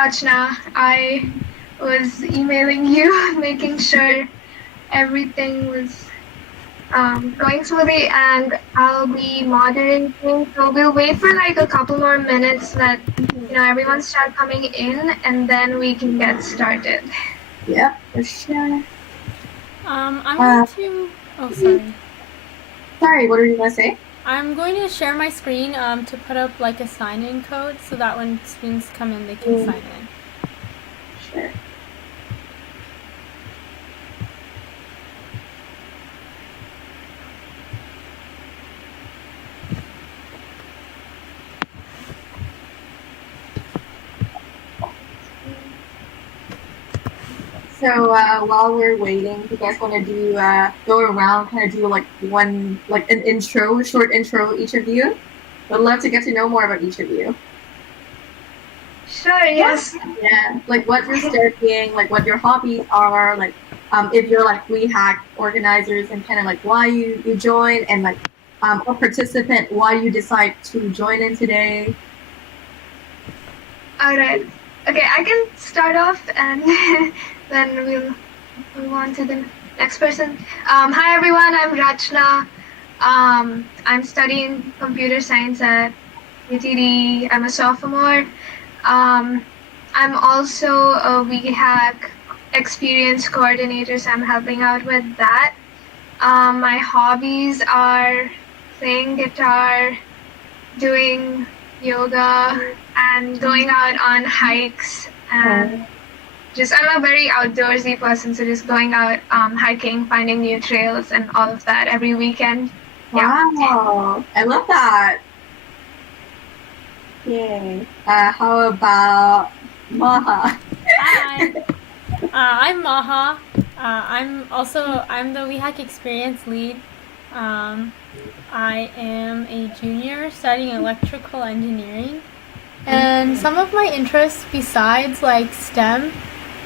Rachna. I was emailing you, making sure everything was going smoothly, and I'll be moderating. So we'll wait for like a couple more minutes that everyone start coming in, and then we can get started. Yep, for sure. I'm going to. Oh, sorry. Sorry, what were you gonna say? I'm going to share my screen to put up like a sign-in code so that when students come in, they can sign in. Sure. So while we're waiting, you guys want to do go around, kind of do like an short intro, each of you. Would love to get to know more about each of you. Sure. Yes. Yeah, like what you're studying, like what your hobbies are, like if you're like WEHack organizers, and kind of like why you join, and like a participant, why you decide to join in today. All right. Okay, I can start off, and then we'll move on to the next person. Hi everyone, I'm Rachna. I'm studying computer science at UTD. I'm a sophomore. I'm also a WEHack experience coordinator, so I'm helping out with that. My hobbies are playing guitar, doing yoga, and going out on hikes, and I'm a very outdoorsy person, so just going out hiking, finding new trails, and all of that every weekend. Wow, I love that. Yay. How about Maha? Hi. I'm Maha. I'm the WEHack experience lead. I am a junior studying electrical engineering. And some of my interests besides like STEM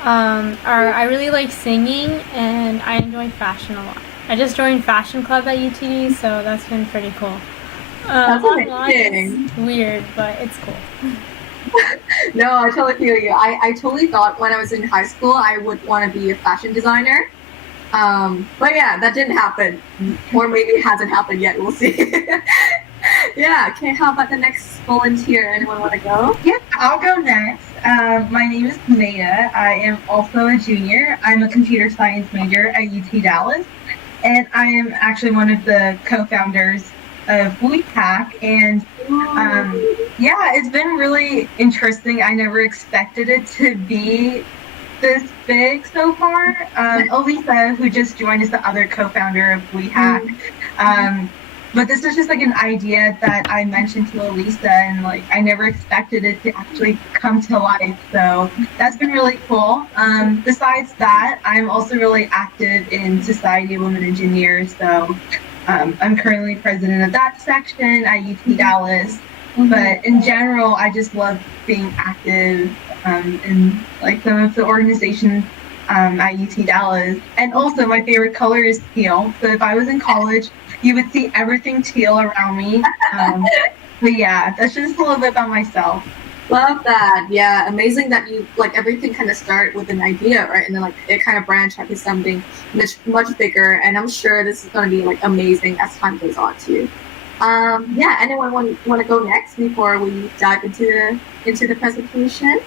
are I really like singing, and I enjoy fashion a lot. I just joined fashion club at UTD, so that's been pretty cool. That's amazing. It's weird, but it's cool. No, I totally feel you. I totally thought when I was in high school I would want to be a fashion designer. But yeah, that didn't happen. Or maybe it hasn't happened yet. We'll see. Yeah, okay, how about the next volunteer? Anyone want to go? Yeah, I'll go next. My name is Maida. I am also a junior. I'm a computer science major at UT Dallas, and I am actually one of the co-founders of WEHack. And yeah, it's been really interesting. I never expected it to be this big so far. Elisa, who just joined, is the other co-founder of WEHack. But this is just like an idea that I mentioned to Elisa, and like I never expected it to actually come to life. So that's been really cool. Besides that, I'm also really active in Society of Women Engineers. So I'm currently president of that section at UT Dallas. But in general, I just love being active in like some of the organizations at UT Dallas. And also my favorite color is teal. So if I was in college, you would see everything teal around me. But yeah, that's just a little bit about myself. Love that. Yeah, amazing that you like everything kind of start with an idea, right? And then like it kind of branch out to something much bigger. And I'm sure this is going to be like amazing as time goes on too. Yeah, anyone want to go next before we dive into the presentation?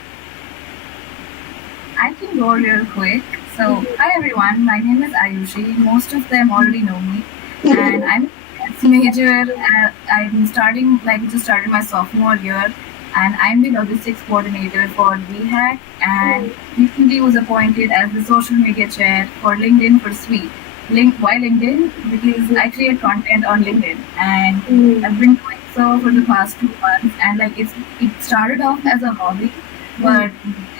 I can go real quick. So, hi everyone, my name is Ayushi. Most of them already know me, and I'm a major. I'm just started my sophomore year, and I'm the logistics coordinator for WEHack, and recently was appointed as the social media chair for LinkedIn for Sweet. Why LinkedIn? Because I create content on LinkedIn, and I've been doing so for the past 2 months, and like it started off as a hobby, but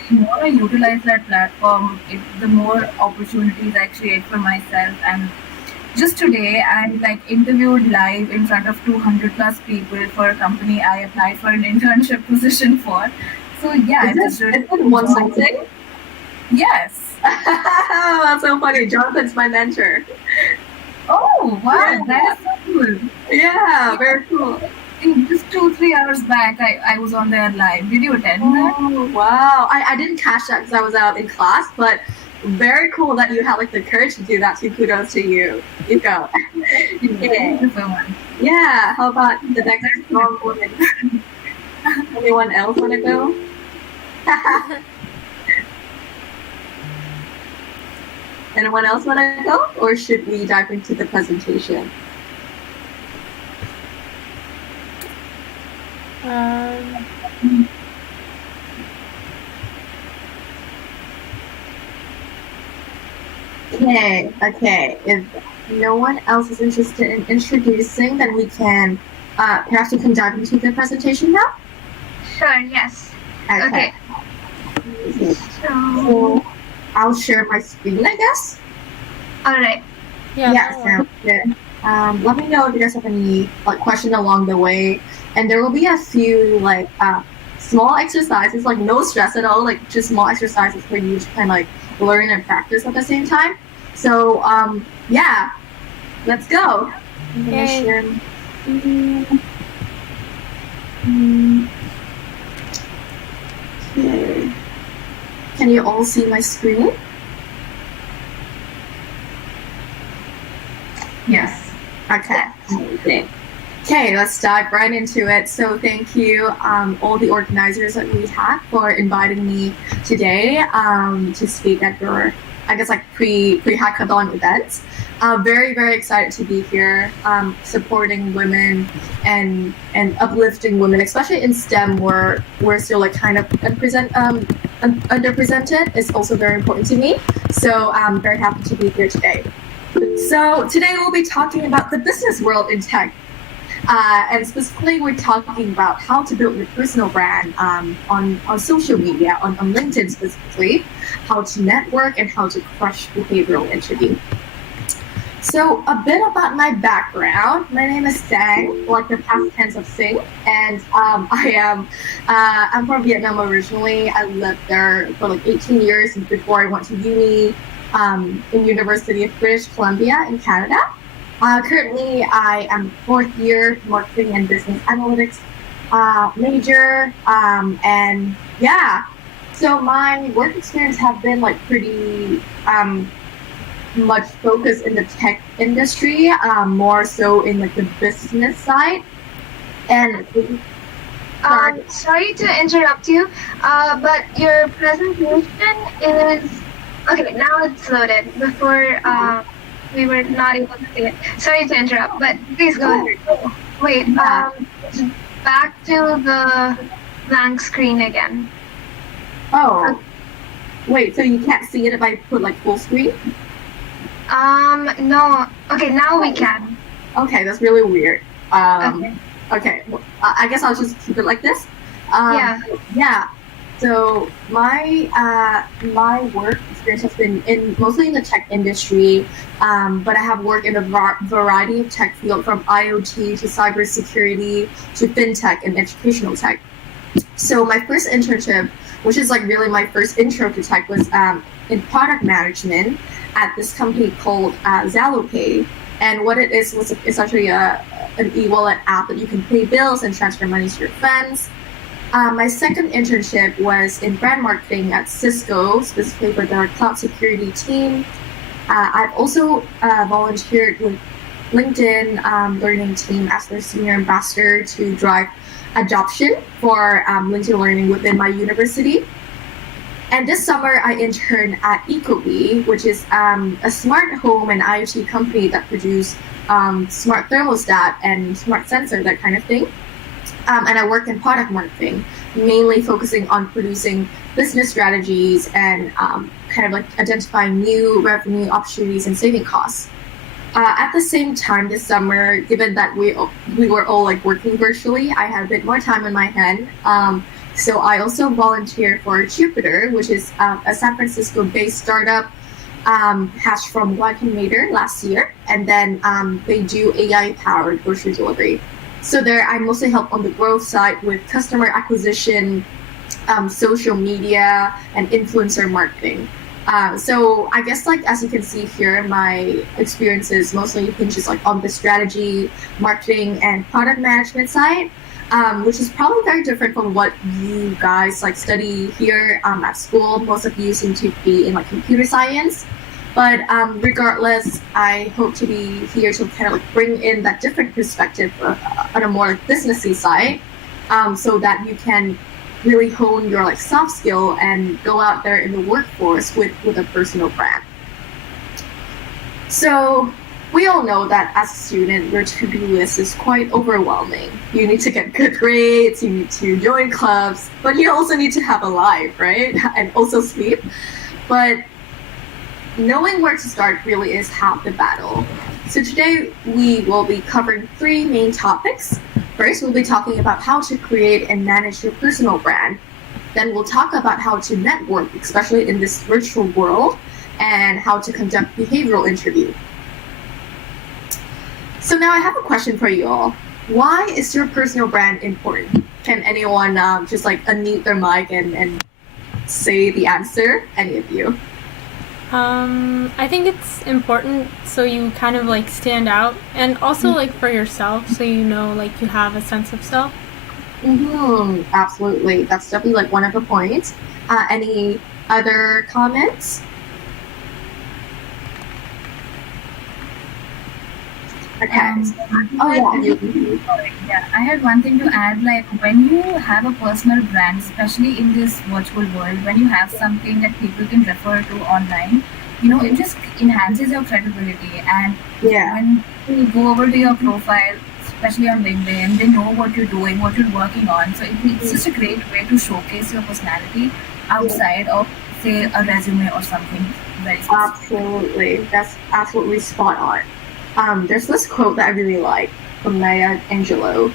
the more I utilize that platform, the more opportunities I create for myself. And just today, I like interviewed live in front of 200 plus people for a company I applied for an internship position for. So yeah, Is it one something? Yes. That's so funny. Jonathan's my mentor. Oh wow, that is so cool. Yeah, very cool. think just 2-3 hours back, I was on their live. Did you attend that? Oh, wow. I didn't catch that because I was out in class, but very cool that you had like the courage to do that. So kudos to you. You go. Thank you so much. Yeah. How about the next strong woman? Anyone else want to go? Anyone else want to go, or should we dive into the presentation? Okay. If no one else is interested in introducing, then we can perhaps we can dive into the presentation now. Sure, yes. Okay. So, So I'll share my screen, I guess. all right. Yeah. Sounds good. Let me know if you guys have any like question along the way, and there will be a few like small exercises, like no stress at all, like just small exercises for you to kind of like learn and practice at the same time. So yeah, let's go. I'm gonna Yay. share my screen. Okay. Can you all see my screen? Yes. Okay, amazing. Okay, let's dive right into it. So thank you, all the organizers at WEHack for inviting me today to speak at your, I guess, like pre-hackathon event. Very, very excited to be here, supporting women and uplifting women, especially in STEM where we're still like kind of underrepresented is also very important to me. So I'm very happy to be here today. So today we'll be talking about the business world in tech. And specifically, we're talking about how to build your personal brand on social media, on LinkedIn specifically, how to network, and how to crush behavioral interview. So a bit about my background. My name is Sang, like the past tense of Sing, and I'm from Vietnam originally. I lived there for like 18 years before I went to uni in University of British Columbia in Canada. Currently, I am fourth year marketing and business analytics major, and yeah. So my work experience have been like pretty much focused in the tech industry, more so in like the business side. And Sorry to interrupt you, but your presentation is okay. Now it's loaded. Before we were not able to see it. Sorry to interrupt, but please go ahead. Wait, back to the blank screen again. oh, wait, so you can't see it if I put like full screen? No. Okay, now we can. Okay, that's really weird. Okay. Okay, well, I guess I'll just keep it like this. Yeah. Yeah. So my work experience has been mostly in the tech industry, but I have worked in a variety of tech fields, from IoT to cybersecurity to fintech and educational tech. So my first internship, which is like really my first intro to tech, was in product management at this company called ZalloPay. And what it is was essentially an e-wallet app that you can pay bills and transfer money to your friends. My second internship was in brand marketing at Cisco, specifically for their cloud security team. I've also volunteered with LinkedIn Learning Team as their senior ambassador to drive adoption for LinkedIn Learning within my university. And this summer, I interned at Ecobee, which is a smart home and IoT company that produce smart thermostat and smart sensor, that kind of thing. And I work in product marketing, mainly focusing on producing business strategies and kind of like identifying new revenue opportunities and saving costs. At the same time this summer, given that we were all like working virtually, I had a bit more time on my hand. So I also volunteered for Jupiter, which is a San Francisco-based startup hatched from Y Combinator last year. And then they do AI-powered grocery delivery. So there, I mostly help on the growth side with customer acquisition, social media, and influencer marketing. So I guess like as you can see here, my experiences mostly hinges like on the strategy, marketing, and product management side, which is probably very different from what you guys like study here at school. Most of you seem to be in like computer science. But regardless, I hope to be here to kind of like bring in that different perspective on a more like businessy side, so that you can really hone your like soft skill and go out there in the workforce with a personal brand. So we all know that as a student, your to-do list is quite overwhelming. You need to get good grades, you need to join clubs, but you also need to have a life, right? And also sleep. But knowing where to start really is half the battle. So today we will be covering 3 main topics. First, we'll be talking about how to create and manage your personal brand. Then we'll talk about how to network, especially in this virtual world, and how to conduct behavioral interview. So now I have a question for you all. Why is your personal brand important? Can anyone just like unmute their mic and say the answer? Any of you? I think it's important so you kind of like stand out, and also like for yourself, so you know like you have a sense of self. Absolutely. That's definitely like one of the points. Any other comments? Okay. Oh yeah. Yeah, I had one thing to add. Like when you have a personal brand, especially in this virtual world, when you have something that people can refer to online, it just enhances your credibility. And Yeah. when you go over to your profile, especially on LinkedIn, they know what you're doing, what you're working on. So it's just a great way to showcase your personality outside of, say, a resume or something very specific. Absolutely. That's absolutely spot on. There's this quote that I really like from Maya Angelou.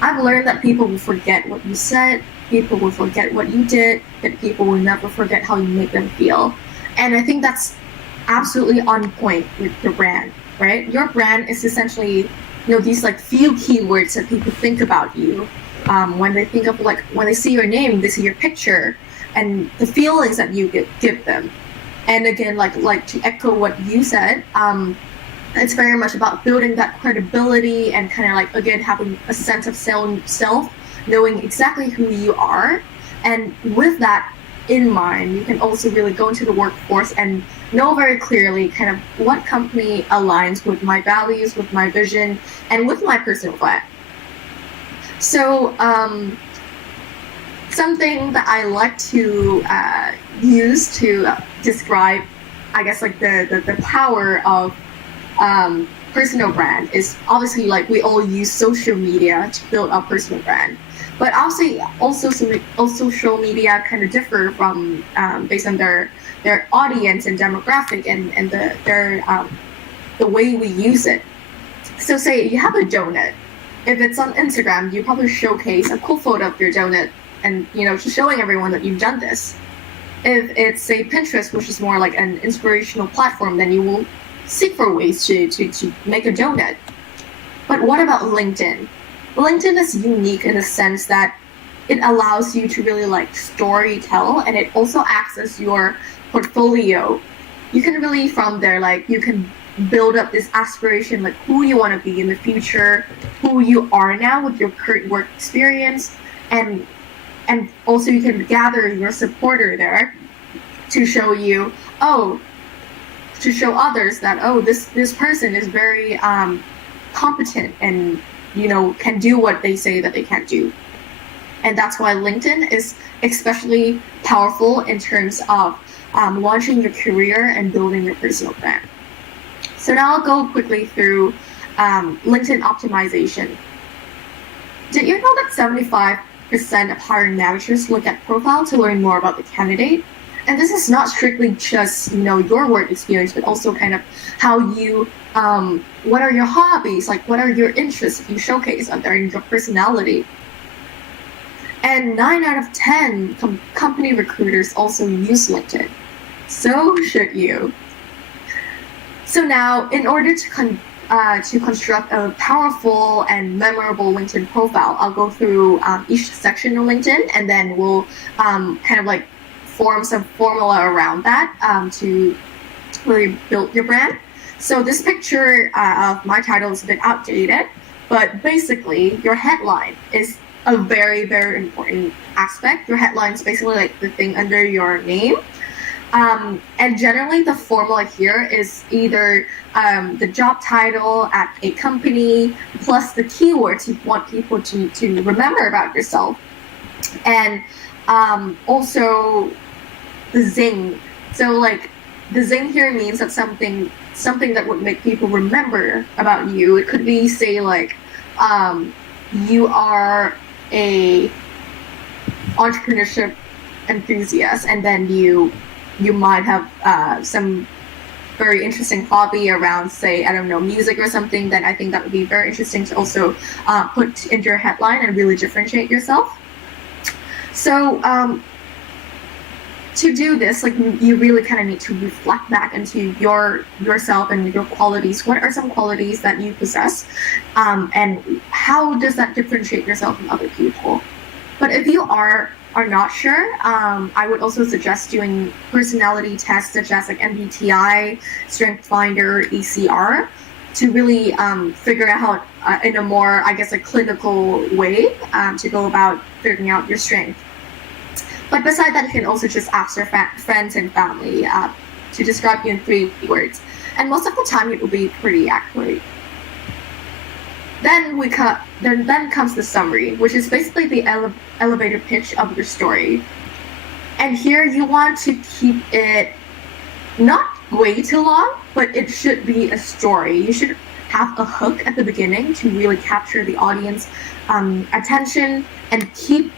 I've learned that people will forget what you said, people will forget what you did, but people will never forget how you make them feel. And I think that's absolutely on point with your brand, right? Your brand is essentially, these like few keywords that people think about you. When they think of like, when they see your name, they see your picture and the feelings that you give them. And again, like to echo what you said, it's very much about building that credibility and kind of like, again, having a sense of self, knowing exactly who you are. And with that in mind, you can also really go into the workforce and know very clearly kind of what company aligns with my values, with my vision, and with my personal brand. So something that I like to use to describe, I guess, like the power of personal brand is obviously like we all use social media to build our personal brand, but obviously also social media kind of differ from based on their audience and demographic and the way we use it. So say you have a donut. If it's on Instagram, you probably showcase a cool photo of your donut and just showing everyone that you've done this. If it's say Pinterest, which is more like an inspirational platform, then you will seek for ways to make a donut. But what about LinkedIn? LinkedIn is unique in the sense that it allows you to really like story tell, and it also acts as your portfolio. You can really from there like you can build up this aspiration, like who you want to be in the future, who you are now with your current work experience, and also you can gather your supporter there to show you, to show others that this person is very competent and can do what they say that they can't do. And that's why LinkedIn is especially powerful in terms of launching your career and building your personal brand. So now I'll go quickly through LinkedIn optimization. Did you know that 75% of hiring managers look at profile to learn more about the candidate? And this is not strictly just your work experience, but also kind of how you what are your hobbies, like what are your interests you showcase out there in your personality. And 9 out of 10 company recruiters also use LinkedIn. So should you. So now, in order to construct a powerful and memorable LinkedIn profile, I'll go through each section of LinkedIn, and then we'll kind of like form some formula around that to really build your brand. So this picture of my title is a bit outdated, but basically your headline is a very, very important aspect. Your headline is basically like the thing under your name. And generally the formula here is either the job title at a company plus the keywords you want people to remember about yourself. And also the zing. So like the zing here means that something that would make people remember about you. It could be, say, like you are a entrepreneurship enthusiast, and then you might have some very interesting hobby around, say, I don't know, music or something. Then I think that would be very interesting to also put into your headline and really differentiate yourself. So to do this, like, you really kind of need to reflect back into yourself and your qualities. What are some qualities that you possess, and how does that differentiate yourself from other people? But if you are not sure, I would also suggest doing personality tests such as like MBTI, StrengthsFinder, ECR, to really figure out in a more, I guess, a clinical way to go about figuring out your strength. But besides that, you can also just ask your friends and family to describe you in 3 words. And most of the time, it will be pretty accurate. Then then comes the summary, which is basically the elevator pitch of your story. And here you want to keep it not way too long, but it should be a story. You should have a hook at the beginning to really capture the audience attention and keep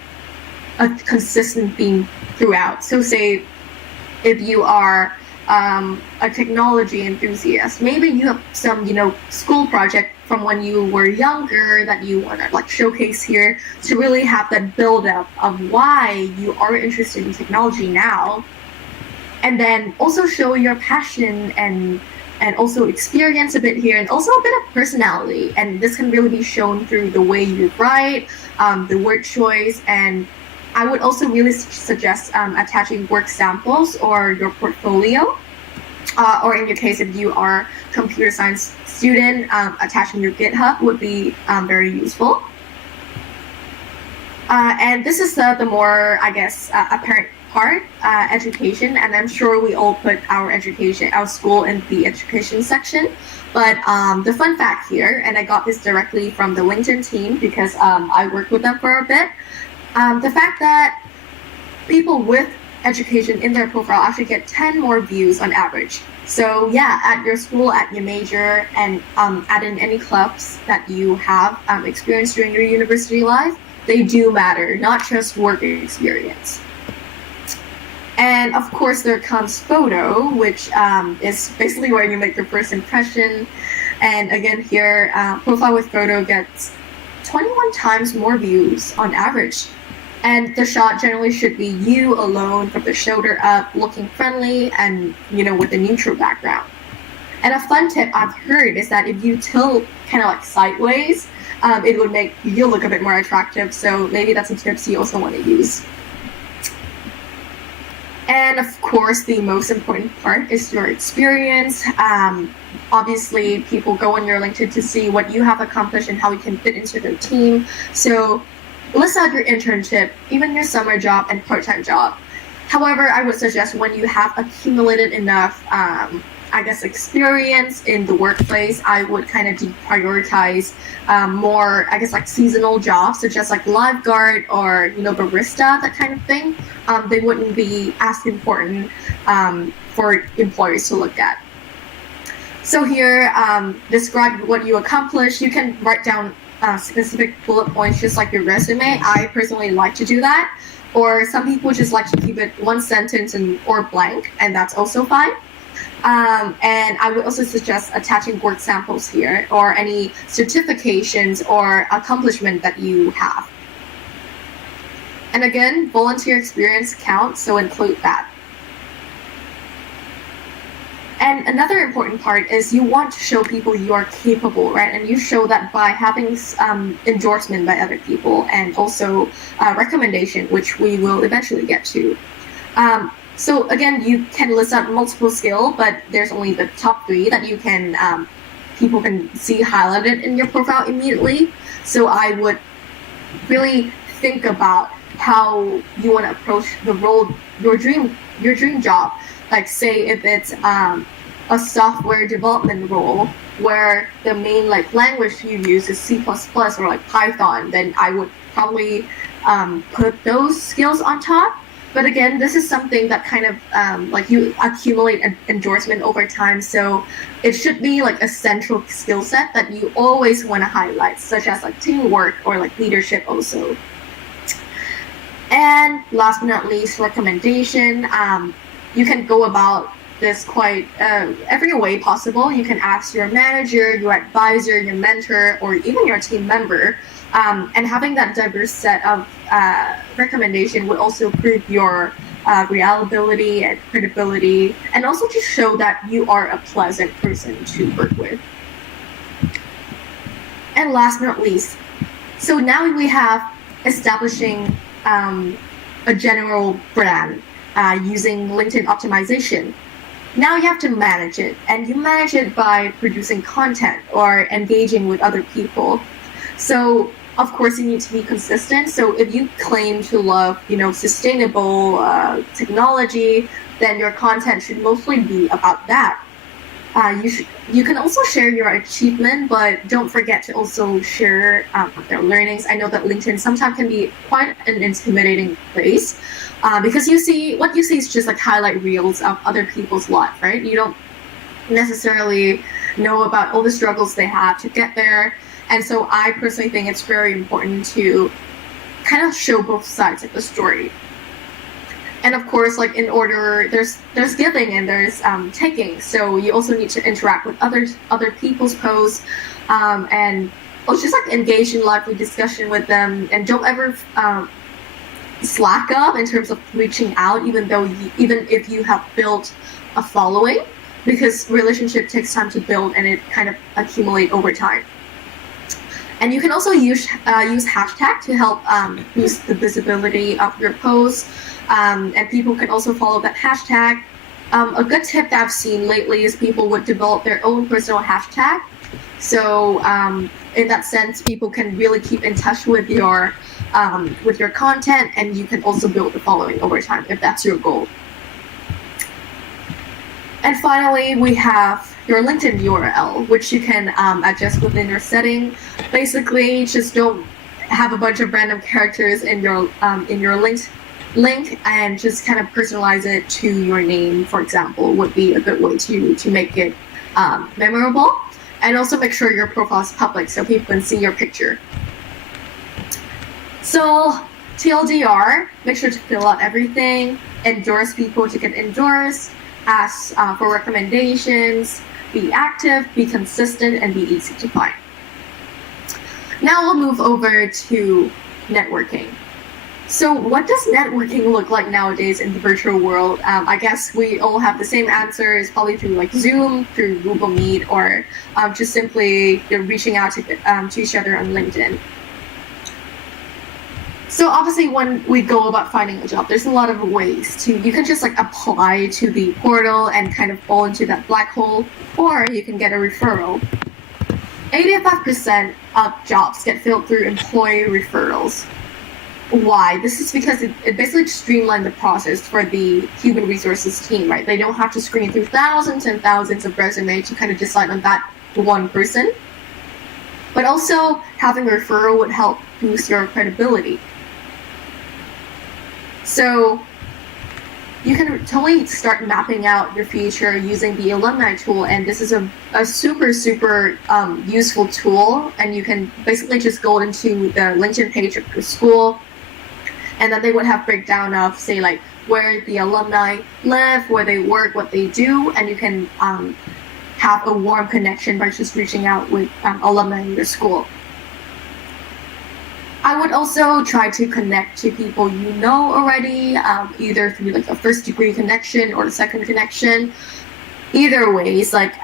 a consistent theme throughout. So say if you are a technology enthusiast, maybe you have some, school project from when you were younger that you want to like showcase here to really have that build up of why you are interested in technology now. And then also show your passion and also experience a bit here, and also a bit of personality. And this can really be shown through the way you write, the word choice. And I would also really suggest attaching work samples or your portfolio. Or in your case, if you are a computer science student, attaching your GitHub would be very useful. And this is the more, I guess, apparent part, education. And I'm sure we all put our school in the education section. But the fun fact here, and I got this directly from the LinkedIn team because I worked with them for a bit, the fact that people with education in their profile actually get 10 more views on average. So yeah, at your school, at your major, and add in any clubs that you have experienced during your university life, they do matter, not just work experience. And of course, there comes photo, which is basically where you make your first impression. And again, here, profile with photo gets 21 times more views on average. And the shot generally should be you alone from the shoulder up, looking friendly and, with a neutral background. And a fun tip I've heard is that if you tilt kind of like sideways, it would make you look a bit more attractive. So maybe that's a tip you also want to use. And of course, the most important part is your experience. Obviously, people go on your LinkedIn to see what you have accomplished and how you can fit into their team. So list out your internship, even your summer job and part-time job. However, I would suggest when you have accumulated enough, experience in the workplace, I would kind of deprioritize more, like seasonal jobs, such as like lifeguard or, barista, that kind of thing. They wouldn't be as important for employers to look at. So here, describe what you accomplished. You can write down specific bullet points, just like your resume. I personally like to do that. Or some people just like to keep it one sentence or blank, and that's also fine. And I would also suggest attaching work samples here, or any certifications or accomplishment that you have. And again, volunteer experience counts, so include that. And another important part is you want to show people you are capable, right? And you show that by having endorsement by other people, and also recommendation, which we will eventually get to. So again, you can list out multiple skill, but there's only the top 3 that you can people can see highlighted in your profile immediately. So I would really think about how you want to approach the role, your dream job. Like say if it's a software development role where the main like language you use is C++ or like Python, then I would probably put those skills on top. But again, this is something that kind of like you accumulate an endorsement over time. So it should be like a central skill set that you always want to highlight, such as like teamwork or like leadership also. And last but not least, recommendation. You can go about this quite every way possible. You can ask your manager, your advisor, your mentor, or even your team member. And having that diverse set of recommendation would also prove your reliability and credibility, and also to show that you are a pleasant person to work with. And last but not least, so now we have establishing a general brand using LinkedIn optimization. Now you have to manage it, and you manage it by producing content or engaging with other people. So of course you need to be consistent. So if you claim to love, sustainable technology, then your content should mostly be about that. You can also share your achievement, but don't forget to also share their learnings. I know that LinkedIn sometimes can be quite an intimidating place because what you see is just like highlight reels of other people's life, right? You don't necessarily know about all the struggles they have to get there. And so I personally think it's very important to kind of show both sides of the story. And of course, like in order, there's giving and there's taking. So you also need to interact with other people's posts, and just like engage in lively discussion with them. And don't ever slack up in terms of reaching out, even if you have built a following, because relationship takes time to build and it kind of accumulate over time. And you can also use hashtag to help boost the visibility of your posts. And people can also follow that hashtag. A good tip that I've seen lately is people would develop their own personal hashtag. So in that sense, people can really keep in touch with your content, and you can also build the following over time if that's your goal. And finally, we have your LinkedIn URL, which you can adjust within your setting. Basically, just don't have a bunch of random characters in your link, and just kind of personalize it to your name, for example, would be a good way to make it memorable. And also make sure your profile is public so people can see your picture. So TLDR, make sure to fill out everything, endorse people to get endorsed, ask for recommendations, be active, be consistent, and be easy to find. Now we'll move over to networking. So what does networking look like nowadays in the virtual world? I guess we all have the same answers, probably through like Zoom, through Google Meet, or just simply reaching out to each other on LinkedIn. So obviously when we go about finding a job, there's a lot of ways you can just like apply to the portal and kind of fall into that black hole, or you can get a referral. 85% of jobs get filled through employee referrals. Why? This is because it basically streamlined the process for the human resources team, right? They don't have to screen through thousands and thousands of resumes to kind of decide on that one person. But also having a referral would help boost your credibility. So you can totally start mapping out your future using the alumni tool, and this is a super useful tool, and you can basically just go into the LinkedIn page of your school, and then they would have breakdown of, say, like where the alumni live, where they work, what they do, and you can have a warm connection by just reaching out with alumni in your school. I would also try to connect to people you know already, either through like a first degree connection or a second connection. Either ways, like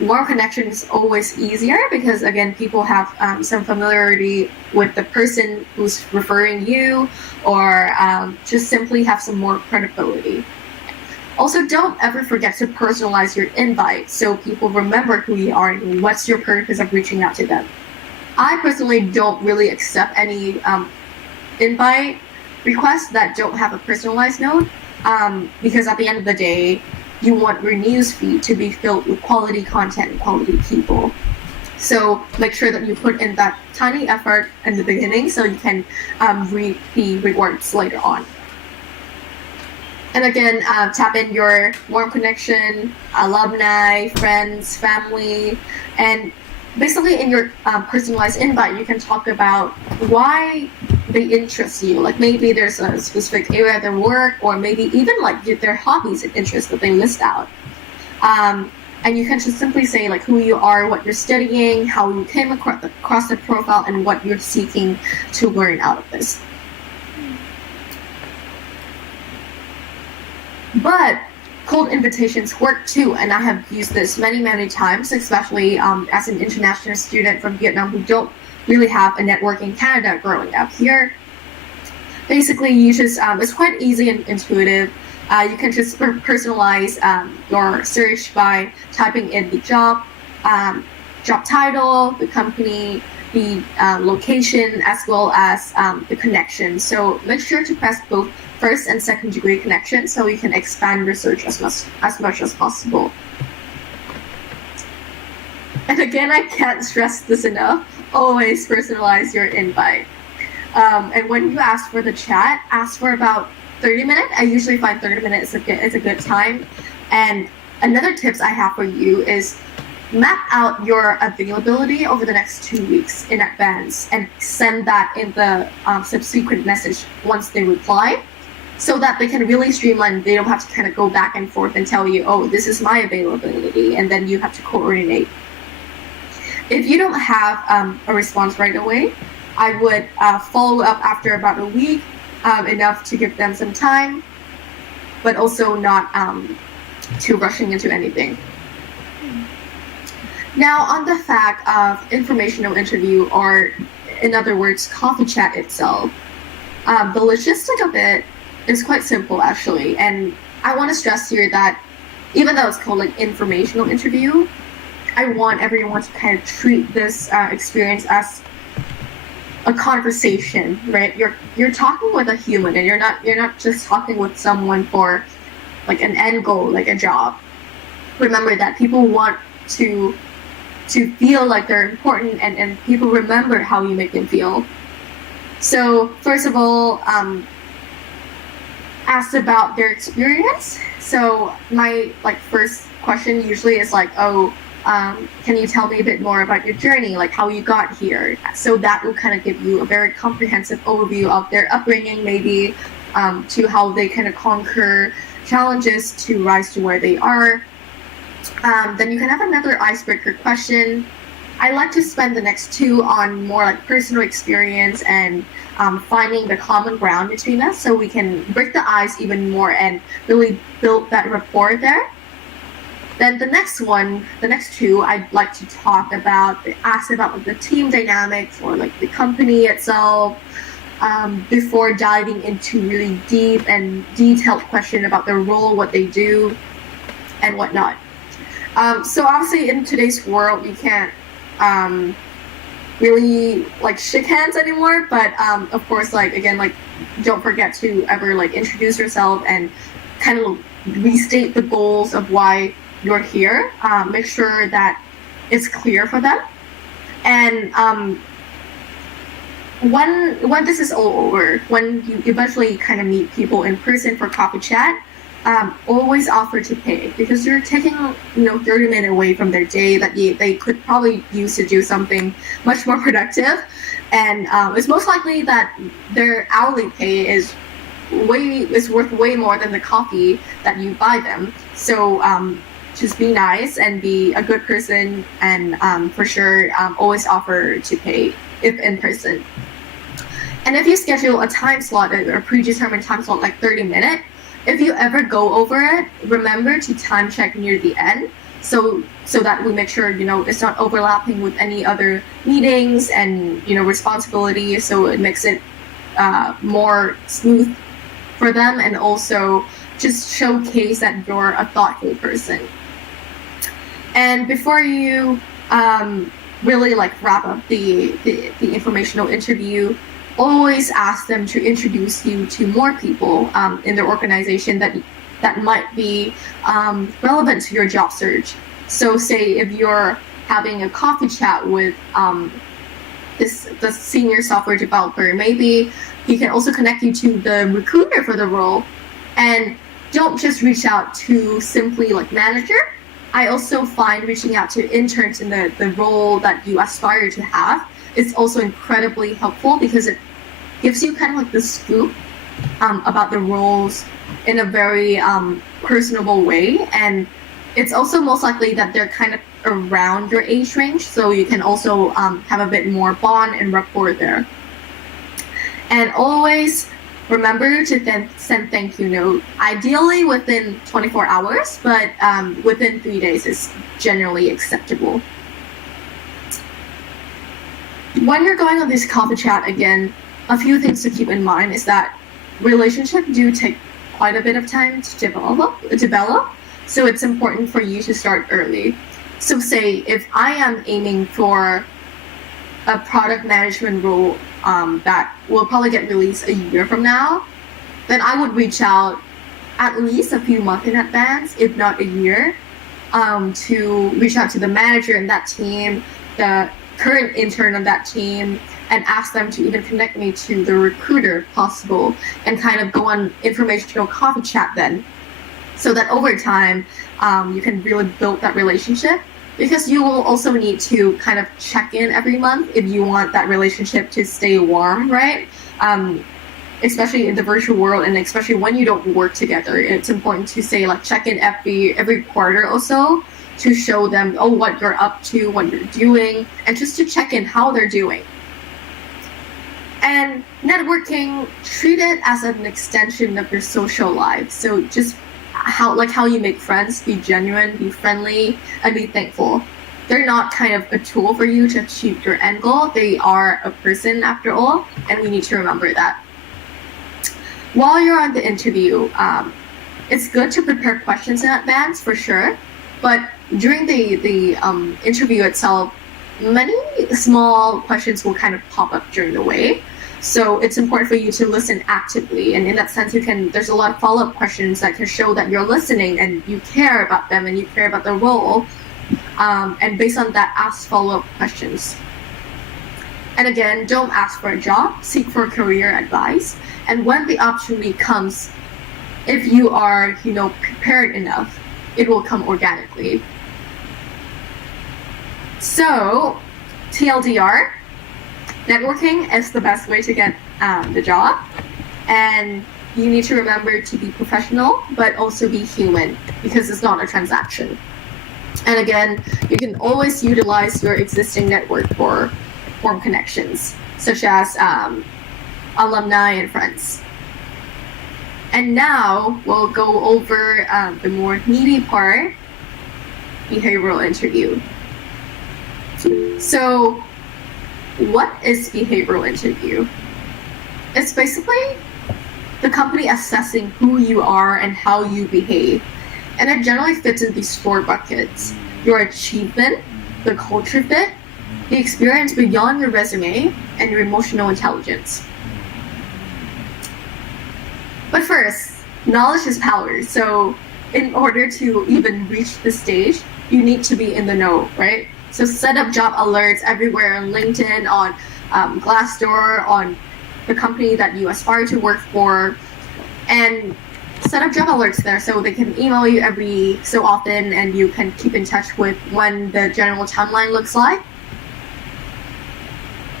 warm connection is always easier because again people have some familiarity with the person who's referring you, or just simply have some more credibility. Also, don't ever forget to personalize your invite so people remember who you are and what's your purpose of reaching out to them. I personally don't really accept any invite requests that don't have a personalized note, because at the end of the day, you want your news feed to be filled with quality content and quality people. So make sure that you put in that tiny effort in the beginning so you can reap the rewards later on. And again, tap in your warm connection, alumni, friends, family, and basically in your personalized invite, you can talk about why they interest you. Like maybe there's a specific area of their work, or maybe even like their hobbies and interests that they list out. And you can just simply say like who you are, what you're studying, how you came across the profile, and what you're seeking to learn out of this. But cold invitations work too, and I have used this many times, especially as an international student from Vietnam who don't really have a network in Canada growing up here. Basically, you just it's quite easy and intuitive. You can just personalize your search by typing in the job title, the company, the location, as well as the connection. So make sure to press both first and second degree connection so you can expand your search as much as possible. And again, I can't stress this enough. Always personalize your invite. And when you ask for the chat, ask for about 30 minutes. I usually find 30 minutes is a good time. And another tips I have for you is map out your availability over the next 2 weeks in advance and send that in the subsequent message once they reply, so that they can really streamline. They don't have to kind of go back and forth and tell you, oh, this is my availability, and then you have to coordinate. If you don't have a response right away, I would follow up after about a week, enough to give them some time, but also not too rushing into anything. Now, on the fact of informational interview, or in other words, coffee chat itself, the logistic of it is quite simple actually, and I want to stress here that even though it's called like informational interview, I want everyone to kind of treat this experience as a conversation, right? You're talking with a human, and you're not just talking with someone for like an end goal, like a job. Remember that people want to feel like they're important, and people remember how you make them feel. So first of all, asked about their experience. So my first question usually is like, oh, can you tell me a bit more about your journey, like how you got here? So that will kind of give you a very comprehensive overview of their upbringing, maybe to how they kind of conquer challenges to rise to where they are. Then you can have another icebreaker question. I like to spend the next 2 on more like personal experience and finding the common ground between us, so we can break the ice even more and really build that rapport there. Then the next 2, I'd like to ask about the team dynamics or like the company itself, before diving into really deep and detailed question about their role, what they do, and whatnot. So obviously in today's world, you can't really like shake hands anymore, but of course, like again, like don't forget to ever like introduce yourself and kind of restate the goals of why you're here. Make sure that it's clear for them. And when this is all over, when you eventually kind of meet people in person for coffee chat, always offer to pay, because you're taking 30 minutes away from their day that they could probably use to do something much more productive, and it's most likely that their hourly pay is worth way more than the coffee that you buy them. So just be nice and be a good person, and for sure always offer to pay if in person. And if you schedule a time slot, a predetermined time slot like 30 minutes, if you ever go over it, remember to time check near the end, so that we make sure it's not overlapping with any other meetings and responsibilities, so it makes it more smooth for them, and also just showcase that you're a thoughtful person. And before you really wrap up the informational interview, always ask them to introduce you to more people in their organization that might be relevant to your job search. So say if you're having a coffee chat with the senior software developer, maybe he can also connect you to the recruiter for the role. And don't just reach out to simply manager. I also find reaching out to interns in the role that you aspire to have is also incredibly helpful, because it gives you kind of the scoop about the roles in a very personable way. And it's also most likely that they're kind of around your age range, so you can also have a bit more bond and rapport there. And always remember to then send thank you note, ideally within 24 hours, but within 3 days is generally acceptable. When you're going on this coffee chat, again, a few things to keep in mind is that relationships do take quite a bit of time to develop, so it's important for you to start early. So say if I am aiming for a product management role that will probably get released a year from now, then I would reach out at least a few months in advance, if not a year, to reach out to the manager in that team, the current intern on that team, and ask them to even connect me to the recruiter if possible, and kind of go on informational coffee chat then, so that over time you can really build that relationship. Because you will also need to kind of check in every month if you want that relationship to stay warm, right? Especially in the virtual world, and especially when you don't work together, it's important to say check in every quarter or so, to show them what you're up to, what you're doing, and just to check in how they're doing. And networking, treat it as an extension of your social life. So just how you make friends, be genuine, be friendly, and be thankful. They're not kind of a tool for you to achieve your end goal. They are a person after all, and we need to remember that. While you're on the interview, it's good to prepare questions in advance for sure, but during the interview itself, many small questions will kind of pop up during the way. So it's important for you to listen actively, and in that sense, there's a lot of follow-up questions that can show that you're listening and you care about them and you care about the role. And based on that, ask follow-up questions. And again, don't ask for a job, seek for career advice. And when the opportunity comes, if you are, prepared enough, it will come organically. So, TLDR, networking is the best way to get the job, and you need to remember to be professional but also be human, because it's not a transaction. And again, you can always utilize your existing network for form connections, such as alumni and friends. And now we'll go over the more meaty part, behavioral interview. So what is behavioral interview? It's basically the company assessing who you are and how you behave. And it generally fits in these 4 buckets: your achievement, the culture fit, the experience beyond your resume, and your emotional intelligence. But first, knowledge is power. So in order to even reach this stage, you need to be in the know, right? So set up job alerts everywhere on LinkedIn, on Glassdoor, on the company that you aspire to work for, and set up job alerts there so they can email you every so often, and you can keep in touch with when the general timeline looks like.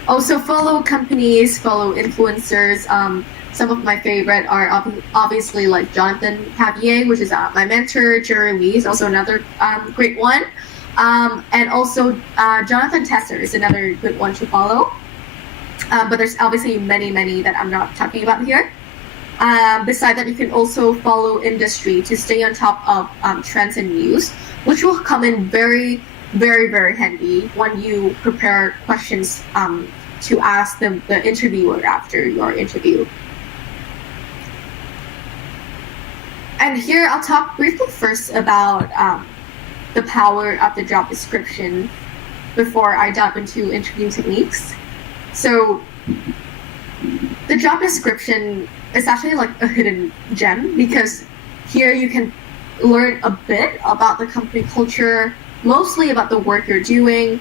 Also follow companies, follow influencers. Some of my favorite are obviously Jonathan Cavier, which is my mentor. Jerry Lee is also another great one. And also Jonathan Tesser is another good one to follow. But there's obviously many that I'm not talking about here. Beside that, you can also follow industry to stay on top of trends and news, which will come in very, very, very handy when you prepare questions to ask the interviewer after your interview. And here I'll talk briefly first about the power of the job description before I dive into interview techniques. So the job description is actually like a hidden gem, because here you can learn a bit about the company culture, mostly about the work you're doing.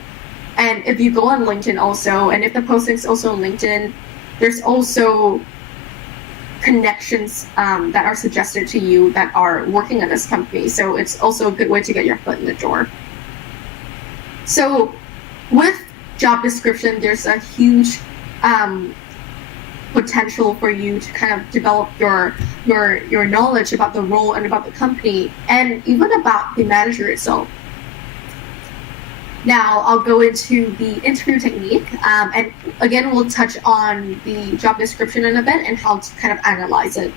And if you go on LinkedIn also, and if the posting is also on LinkedIn, there's also connections that are suggested to you that are working at this company. So it's also a good way to get your foot in the door. So with job description, there's a huge potential for you to kind of develop your knowledge about the role and about the company, and even about the manager itself. Now I'll go into the interview technique, and again we'll touch on the job description in a bit and how to kind of analyze it.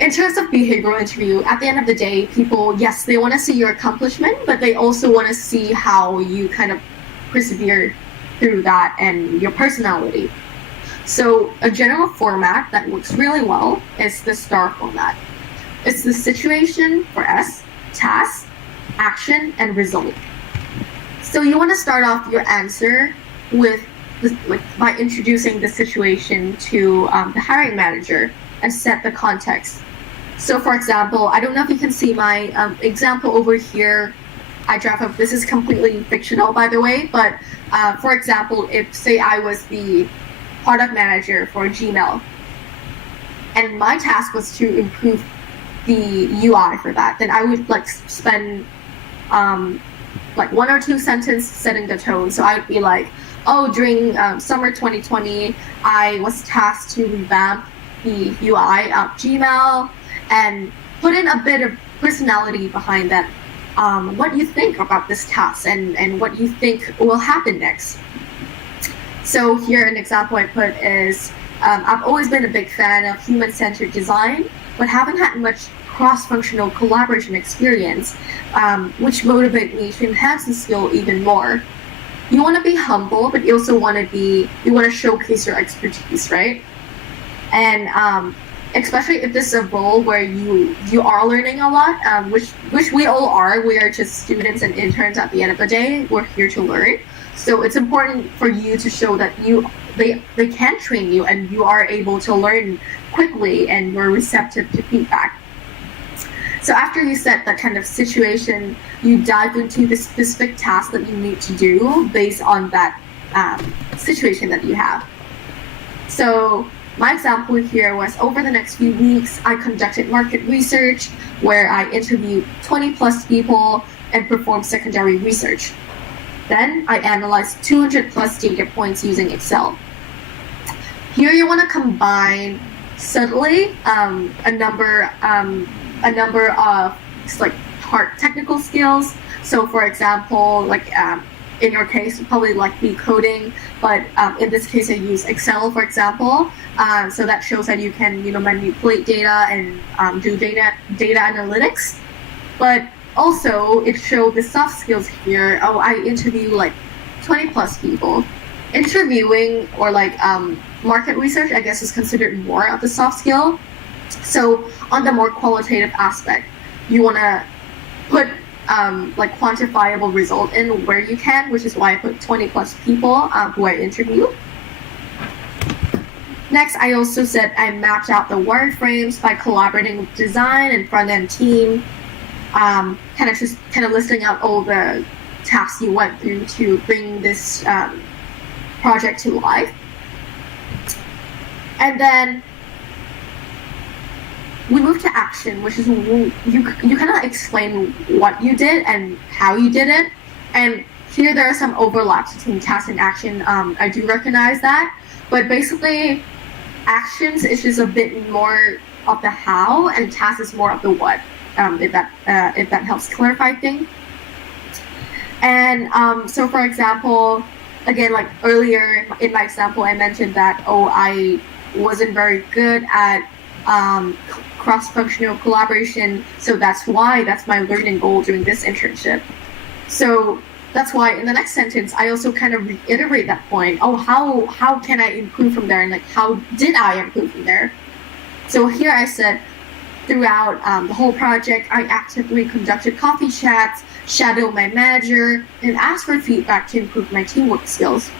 In terms of behavioral interview, at the end of the day, people, yes, they want to see your accomplishment, but they also want to see how you kind of persevere through that and your personality. So a general format that works really well is the STAR format. It's the situation for S, task, action, and result. So you want to start off your answer with by introducing the situation to the hiring manager and set the context. So for example, I don't know if you can see my example over here. I draft up, this is completely fictional by the way, but for example, if say I was the product manager for Gmail and my task was to improve the UI for that, then I would like spend like 1 or 2 sentences setting the tone. So I would be like, oh, during summer 2020, I was tasked to revamp the UI of Gmail and put in a bit of personality behind that. What you think about this task and what you think will happen next. So here an example I put is, I've always been a big fan of human-centered design, but haven't had much cross-functional collaboration experience, which motivate me to enhance the skill even more. You want to be humble, but you also want to showcase your expertise, right? And especially if this is a role where you are learning a lot, which we all are. We are just students and interns at the end of the day. We're here to learn. So it's important for you to show that they can train you and you are able to learn quickly and you're receptive to feedback. So after you set that kind of situation, you dive into the specific task that you need to do based on that situation that you have. So my example here was, over the next few weeks, I conducted market research where I interviewed 20 plus people and performed secondary research. Then I analyzed 200 plus data points using Excel. Here you want to combine subtly a number of like hard technical skills. So for example, like in your case, you probably like me coding, but in this case, I use Excel, for example. So that shows that you can, manipulate data and do data analytics. But also, it showed the soft skills here. Oh, I interview like 20 plus people. Interviewing or like market research, I guess, is considered more of the soft skill. So on the more qualitative aspect, you want to put like quantifiable result in where you can, which is why I put 20 plus people who I interview. Next, I also said I mapped out the wireframes by collaborating with design and front-end team, kind of listing out all the tasks you went through to bring this project to life. And then we move to action, which is you kind of explain what you did and how you did it. And here there are some overlaps between task and action. I do recognize that, but basically actions is just a bit more of the how, and task is more of the what. If that helps clarify things. And so for example, again, like earlier in my example, I mentioned that I wasn't very good at cross-functional collaboration. So that's my learning goal during this internship. So that's why in the next sentence, I also kind of reiterate that point. Oh, how can I improve from there? And like, how did I improve from there? So here I said, throughout the whole project, I actively conducted coffee chats, shadowed my manager, and asked for feedback to improve my teamwork skills.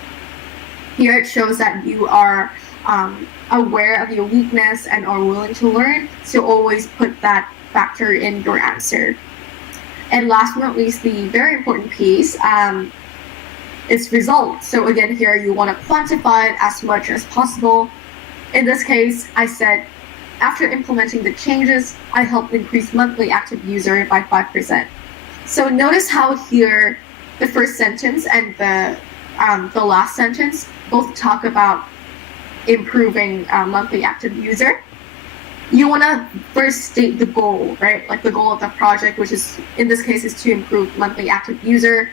Here it shows that you are aware of your weakness and are willing to learn, so always put that factor in your answer. And last but not least, the very important piece is results. So again, here you want to quantify it as much as possible. In this case, I said, after implementing the changes, I helped increase monthly active user by 5%. So notice how here the first sentence and the last sentence both talk about improving monthly active user. You want to first state the goal, right? Like the goal of the project, which is in this case is to improve monthly active user.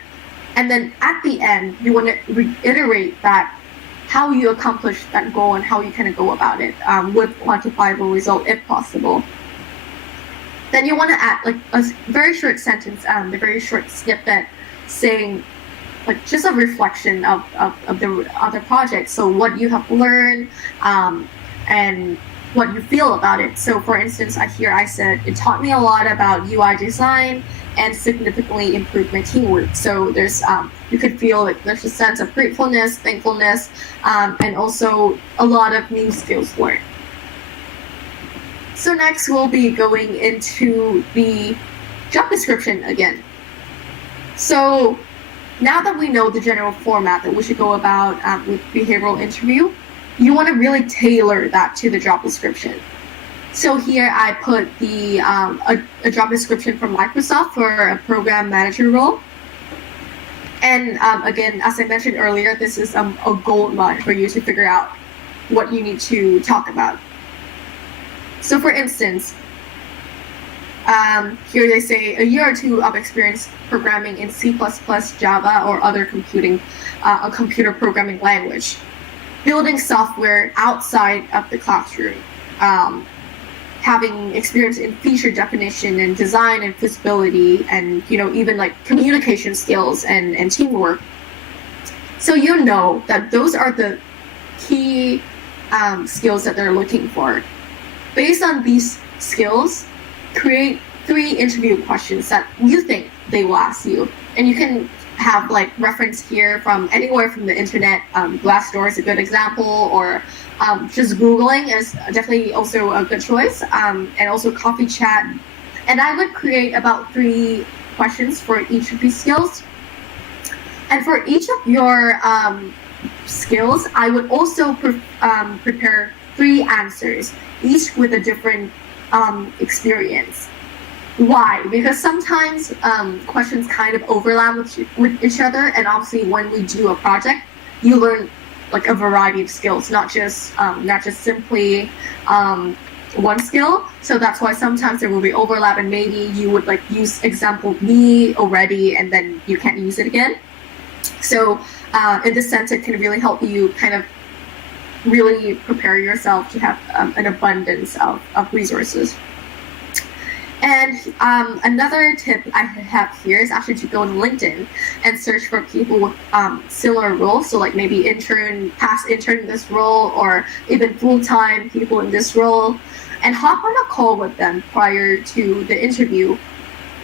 And then at the end, you want to reiterate that how you accomplish that goal and how you kind of go about it with quantifiable result if possible. Then you want to add like a very short sentence, a very short snippet saying like just a reflection of the other project. So what you have learned and what you feel about it. So for instance, I said it taught me a lot about UI design and significantly improved my teamwork. So there's you could feel like there's a sense of gratefulness, thankfulness, and also a lot of new skills learned. So next we'll be going into the job description again. So now that we know the general format that we should go about with behavioral interview, you want to really tailor that to the job description. So here I put the a job description from Microsoft for a program manager role. And again, as I mentioned earlier, this is a gold mine for you to figure out what you need to talk about. So for instance, here they say a year or two of experience programming in C++, Java, or other a computer programming language. Building software outside of the classroom. Having experience in feature definition and design and feasibility, and even like communication skills and teamwork. So you know that those are the key skills that they're looking for. Based on these skills, create 3 interview questions that you think they will ask you, and you can have like reference here from anywhere from the internet. Glassdoor is a good example, or just Googling is definitely also a good choice, and also coffee chat. And I would create about 3 questions for each of these skills. And for each of your skills, I would also prepare 3 answers, each with a different experience. Why? Because sometimes questions kind of overlap with each other, and obviously when we do a project, you learn like a variety of skills, not just simply one skill. So that's why sometimes there will be overlap, and maybe you would like use example B already, and then you can't use it again. So in this sense, it can really help you kind of really prepare yourself to have an abundance of resources. And another tip I have here is actually to go on LinkedIn and search for people with similar roles. So like maybe past intern in this role, or even full-time people in this role, and hop on a call with them prior to the interview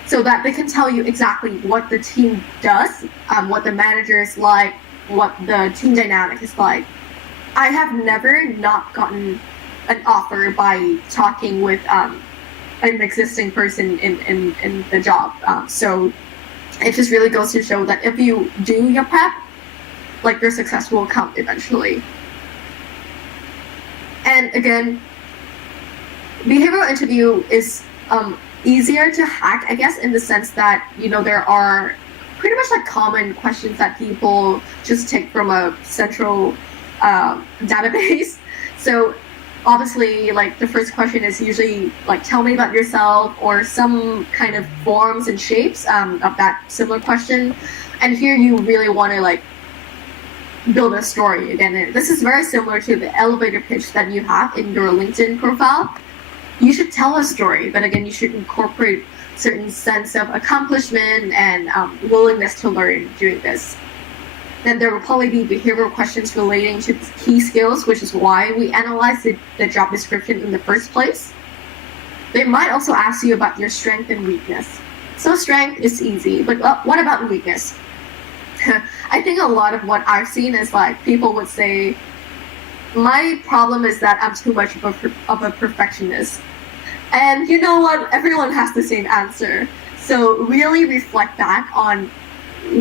so that they can tell you exactly what the team does, what the manager is like, what the team dynamic is like. I have never not gotten an offer by talking with an existing person in the job. So it just really goes to show that if you do your prep, like your success will come eventually. And again, behavioral interview is easier to hack, I guess, in the sense that, there are pretty much like common questions that people just take from a central database. So obviously, like the first question is usually like, tell me about yourself, or some kind of forms and shapes of that similar question. And here you really want to like build a story. Again, this is very similar to the elevator pitch that you have in your LinkedIn profile. You should tell a story, but again, you should incorporate certain sense of accomplishment and willingness to learn doing this. Then there will probably be behavioral questions relating to key skills, which is why we analyze the job description in the first place. They might also ask you about your strength and weakness. So strength is easy, but what about weakness? I think a lot of what I've seen is like people would say, my problem is that I'm too much of a perfectionist. And you know what? Everyone has the same answer. So really reflect back on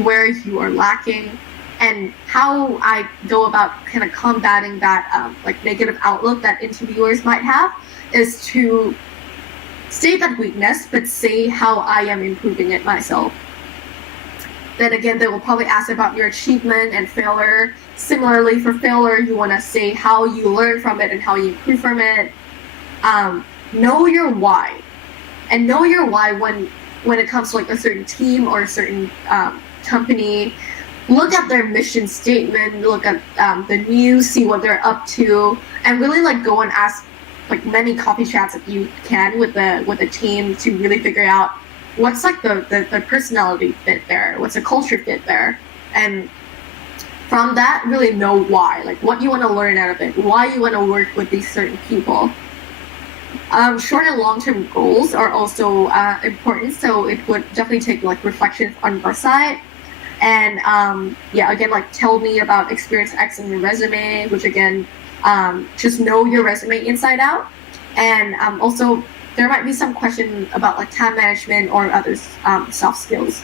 where you are lacking, and how I go about kind of combating that like negative outlook that interviewers might have is to state that weakness, but say how I am improving it myself. Then again, they will probably ask about your achievement and failure. Similarly, for failure, you want to say how you learn from it and how you improve from it. Know your why, and know your why when it comes to like a certain team or a certain company. Look at their mission statement, look at the news, see what they're up to, and really like go and ask like many coffee chats if you can with the team to really figure out what's like the personality fit there, what's the culture fit there, and from that really know why, like what you want to learn out of it, why you want to work with these certain people. Short and long-term goals are also important, so it would definitely take like reflection on your side. And again, like tell me about experience X in your resume, which again, just know your resume inside out. And also there might be some question about like time management or other soft skills.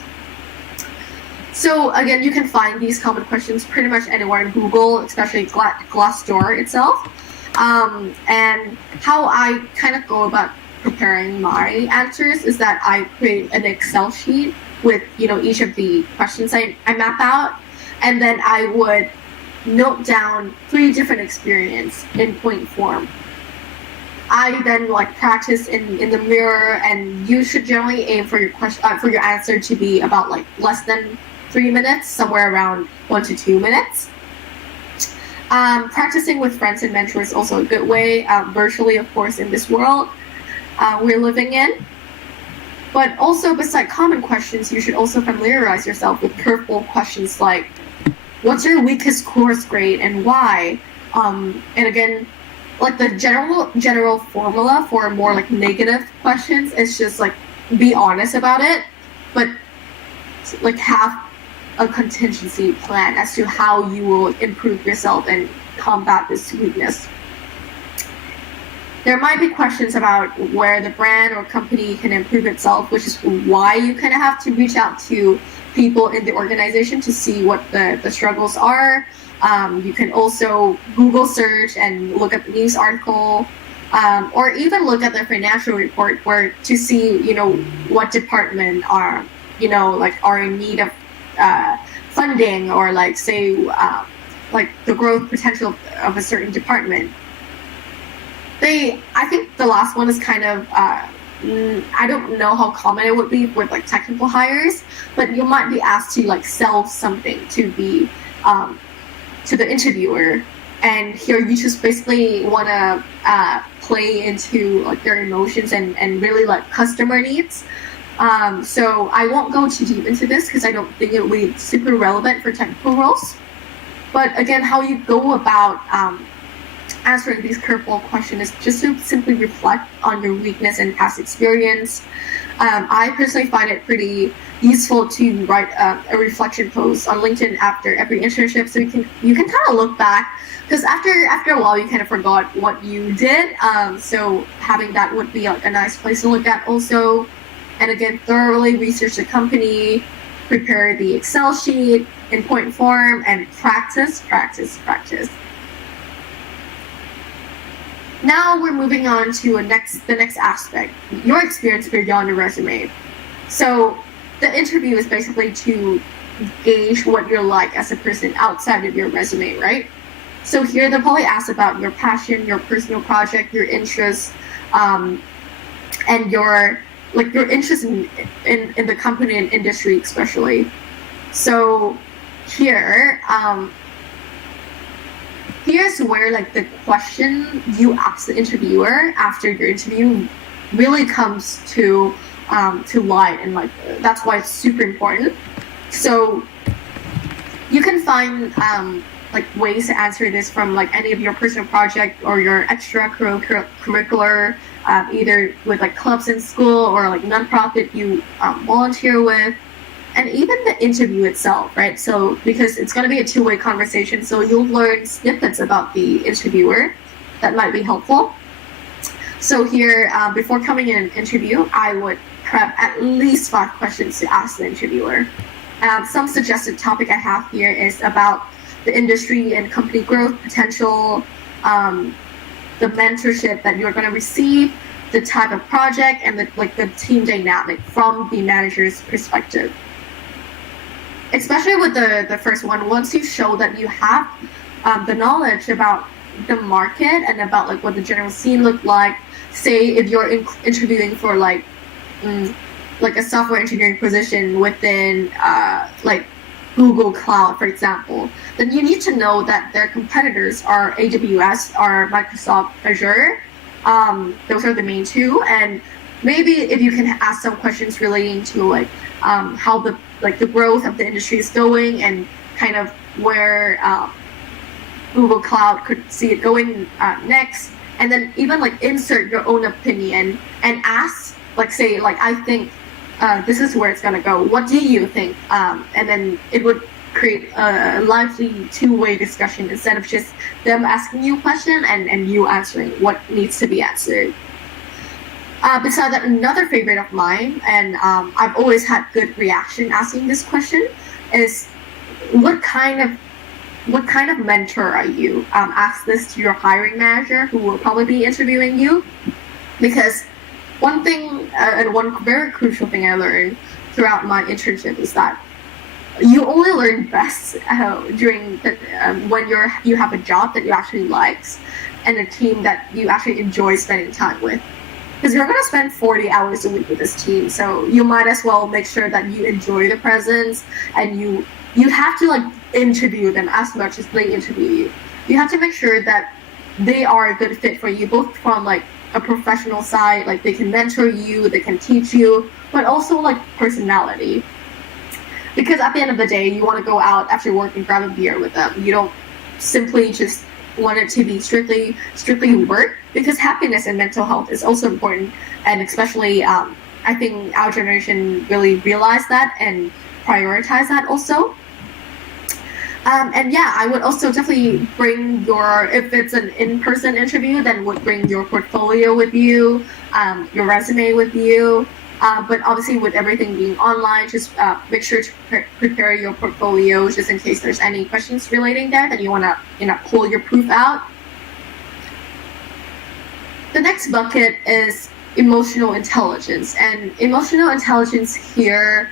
So again, you can find these common questions pretty much anywhere in Google, especially Glassdoor itself. And how I kind of go about preparing my answers is that I create an Excel sheet with each of the questions I map out, and then I would note down 3 different experience in point form. I then like practice in the mirror, and you should generally aim for your for your answer to be about like less than 3 minutes, somewhere around 1 to 2 minutes. Practicing with friends and mentors is also a good way, virtually of course in this world we're living in. But also, beside common questions, you should also familiarize yourself with curveball questions like, what's your weakest course grade and why? And again, like the general formula for more like negative questions is just like, be honest about it, but like have a contingency plan as to how you will improve yourself and combat this weakness. There might be questions about where the brand or company can improve itself, which is why you kind of have to reach out to people in the organization to see what the struggles are. You can also Google search and look at the news article, or even look at the financial report where to see, what department are in need of funding, or like say like the growth potential of a certain department. I think the last one is kind of, I don't know how common it would be with like technical hires, but you might be asked to like sell something to the interviewer, and here you just basically want to play into like their emotions and really like customer needs. So I won't go too deep into this because I don't think it will be super relevant for technical roles. But again, how you go about answering these curveball questions is just to simply reflect on your weakness and past experience. I personally find it pretty useful to write a reflection post on LinkedIn after every internship, so you can kind of look back, because after a while you kind of forgot what you did. So having that would be a nice place to look at also. And again, thoroughly research the company, prepare the Excel sheet in point form, and practice. Now we're moving on to the next aspect, your experience beyond your resume. So the interview is basically to gauge what you're like as a person outside of your resume, right? So here they'll probably ask about your passion, your personal project, your interests, and your interest in the company and industry especially. So here, here's where like the question you ask the interviewer after your interview really comes to light, and like that's why it's super important. So you can find like ways to answer this from like any of your personal project or your extracurricular, either with like clubs in school or like nonprofit you volunteer with, and even the interview itself, right? So because it's going to be a two-way conversation, so you'll learn snippets about the interviewer that might be helpful. So here, before coming in an interview, I would prep at least 5 questions to ask the interviewer. Some suggested topic I have here is about the industry and company growth potential, the mentorship that you're going to receive, the type of project, and the team dynamic from the manager's perspective. Especially with the first one, once you show that you have the knowledge about the market and about like what the general scene looked like, say if you're interviewing for like a software engineering position within like Google Cloud, for example, then you need to know that their competitors are AWS or Microsoft Azure. Those are the main two, and maybe if you can ask some questions relating to like how the growth of the industry is going and kind of where Google Cloud could see it going next, and then even like insert your own opinion and ask, like say like I think this is where it's gonna go. What do you think? And then it would create a lively two-way discussion instead of just them asking you a question and you answering what needs to be answered. Besides that, another favorite of mine, and I've always had good reaction asking this question, is what kind of mentor are you? Ask this to your hiring manager who will probably be interviewing you, because one thing and one very crucial thing I learned throughout my internship is that you only learn best during when you have a job that you actually likes and a team that you actually enjoy spending time with. Because you're going to spend 40 hours a week with this team, so you might as well make sure that you enjoy the presence, and you have to like interview them as much as they interview you. You have to make sure that they are a good fit for you, both from like a professional side, like they can mentor you, they can teach you, but also like personality. Because at the end of the day, you want to go out after work and grab a beer with them. You don't simply just want it to be strictly work, because happiness and mental health is also important, and especially I think our generation really realized that and prioritize that also. And yeah, I would also definitely bring if it's an in-person interview, then would bring your portfolio with you, your resume with you. But obviously with everything being online, just make sure to prepare your portfolio just in case there's any questions relating there that you want to pull your proof out. The next bucket is emotional intelligence, and emotional intelligence here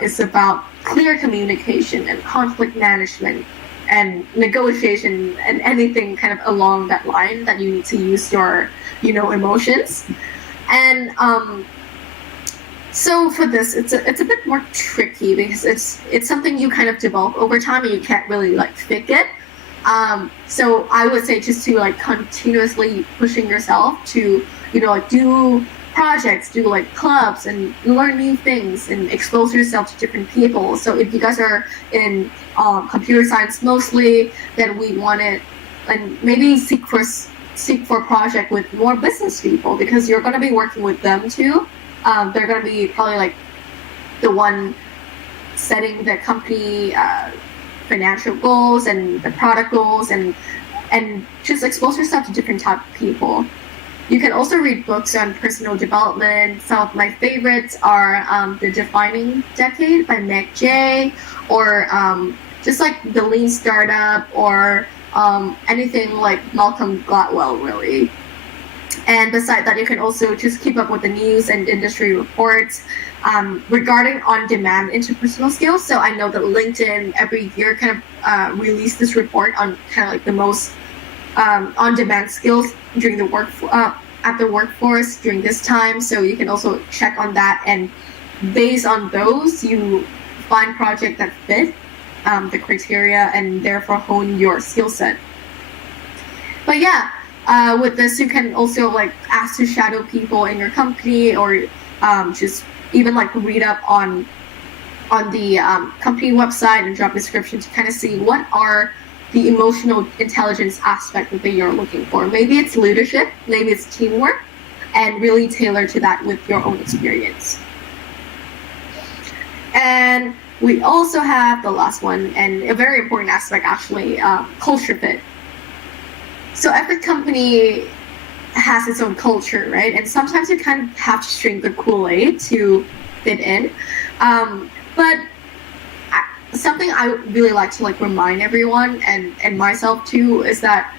is about clear communication and conflict management and negotiation and anything kind of along that line that you need to use your emotions. And so for this, it's a bit more tricky because it's something you kind of develop over time and you can't really like fake it. So I would say just to like continuously pushing yourself to like do projects, do like clubs, and learn new things and expose yourself to different people. So if you guys are in computer science mostly, then we want it, and maybe seek for a project with more business people, because you're going to be working with them too. They're going to be probably like the one setting the company financial goals and the product goals, and just expose yourself to different type of people. You can also read books on personal development. Some of my favorites are The Defining Decade by Meg Jay, or just like The Lean Startup, or anything like Malcolm Gladwell, really. And beside that, you can also just keep up with the news and industry reports regarding on-demand interpersonal skills. So I know that LinkedIn every year kind of release this report on kind of like the most on-demand skills during the at the workforce during this time. So you can also check on that, and based on those, you find projects that fit the criteria and therefore hone your skill set. But yeah, with this, you can also like ask to shadow people in your company, or just even like read up on the company website and job description to kind of see what are the emotional intelligence aspect that you're looking for. Maybe it's leadership, maybe it's teamwork, and really tailor to that with your own experience. And we also have the last one, and a very important aspect actually, culture fit. So every company has its own culture, right? And sometimes you kind of have to drink the Kool-Aid to fit in. But something I really like to like remind everyone and myself too is that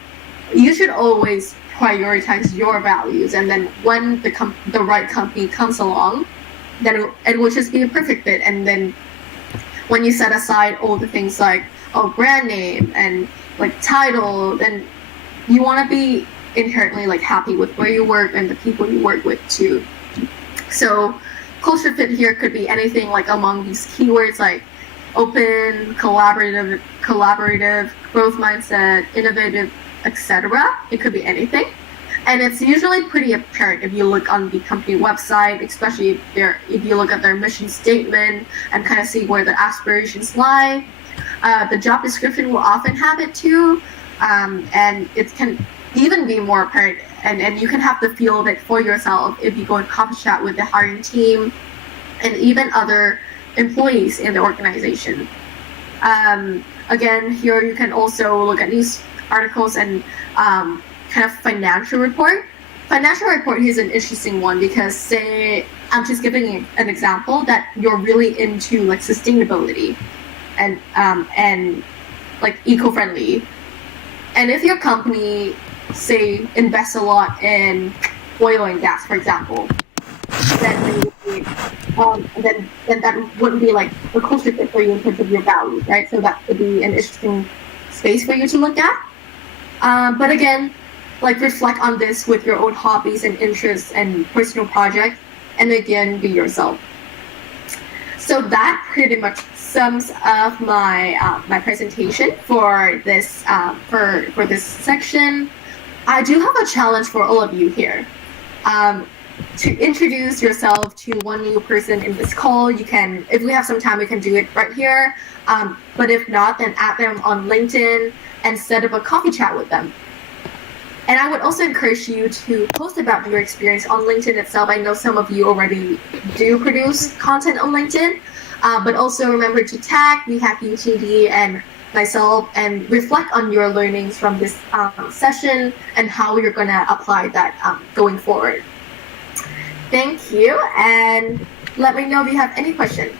you should always prioritize your values, and then when the right company comes along, then it will just be a perfect fit. And then when you set aside all the things like brand name and like title, then you want to be inherently like happy with where you work and the people you work with too. So culture fit here could be anything like among these keywords like open, collaborative, growth mindset, innovative, etc. It could be anything. And it's usually pretty apparent if you look on the company website, especially if you look at their mission statement and kind of see where their aspirations lie. The job description will often have it too, and it can even be more apparent, and you can have the feel of it for yourself if you go and coffee chat with the hiring team and even other employees in the organization. Again, here you can also look at news articles and kind of financial report. Financial report is an interesting one because, say, I'm just giving an example that you're really into like sustainability and like eco-friendly. And if your company, say, invests a lot in oil and gas, for example, then then that wouldn't be like a culture fit for you in terms of your values, right? So that would be an interesting space for you to look at. But again, like reflect on this with your own hobbies and interests and personal projects, and again, be yourself. So that pretty much sums up my my presentation for this for this section. I do have a challenge for all of you here. To introduce yourself to one new person in this call. You can, if we have some time, we can do it right here. But if not, then add them on LinkedIn and set up a coffee chat with them. And I would also encourage you to post about your experience on LinkedIn itself. I know some of you already do produce content on LinkedIn, but also remember to tag WEHack UTD and myself and reflect on your learnings from this session and how you're going to apply that going forward. Thank you, and let me know if you have any questions.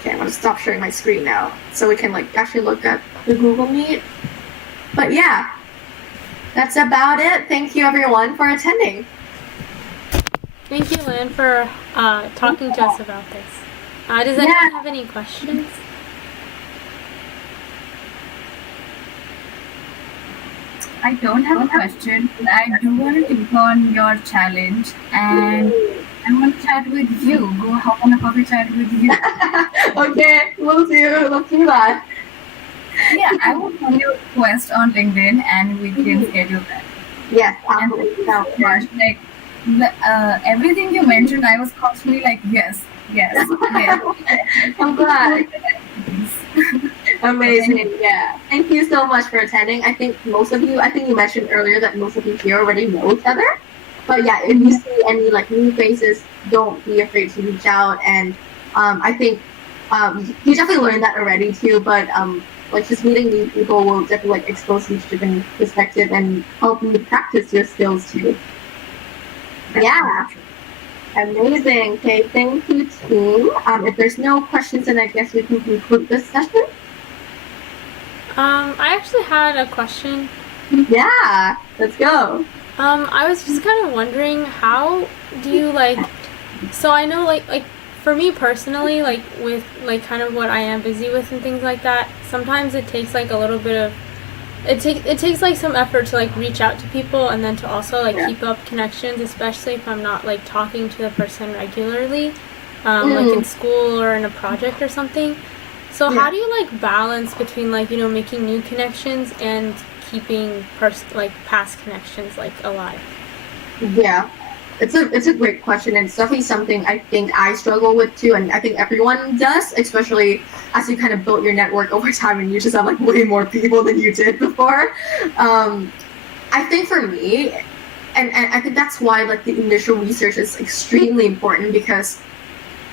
Okay, I'm gonna stop sharing my screen now so we can like actually look at the Google Meet. But yeah, that's about it. Thank you everyone for attending. Thank you, Lynn, for talking to us about this. Does anyone have any questions? I don't have a question, but I do want to take on your challenge and I want to chat with you. Go hop on a coffee chat with you. Okay, we'll do that. Yeah, I will send you a request on LinkedIn and we can schedule that. Yes, And thank you so much. Like everything you mentioned, I was constantly like, yes. I'm glad. Amazing, yeah. Thank you so much for attending. I think you mentioned earlier that most of you here already know each other. But yeah, if you see any like new faces, don't be afraid to reach out. And I think you definitely learned that already too. But like just meeting new people will definitely like expose you to different perspective and help you practice your skills too. Yeah. Amazing. Okay, thank you, team. If there's no questions, then I guess we can conclude this session. I actually had a question. Yeah, let's go. I was just kind of wondering, how do you so I know like for me personally, like with like kind of what I am busy with and things like that, sometimes it takes like a little bit of it takes like some effort to like reach out to people and then to also like keep up connections, especially if I'm not like talking to the person regularly, like in school or in a project or something. So Yeah. how do you like balance between like, you know, making new connections and keeping past connections like alive? Yeah, it's a great question, and it's definitely something I think I struggle with too, and I think everyone does, especially as you kind of build your network over time, and you just have like way more people than you did before. I think for me, and I think that's why like the initial research is extremely important, because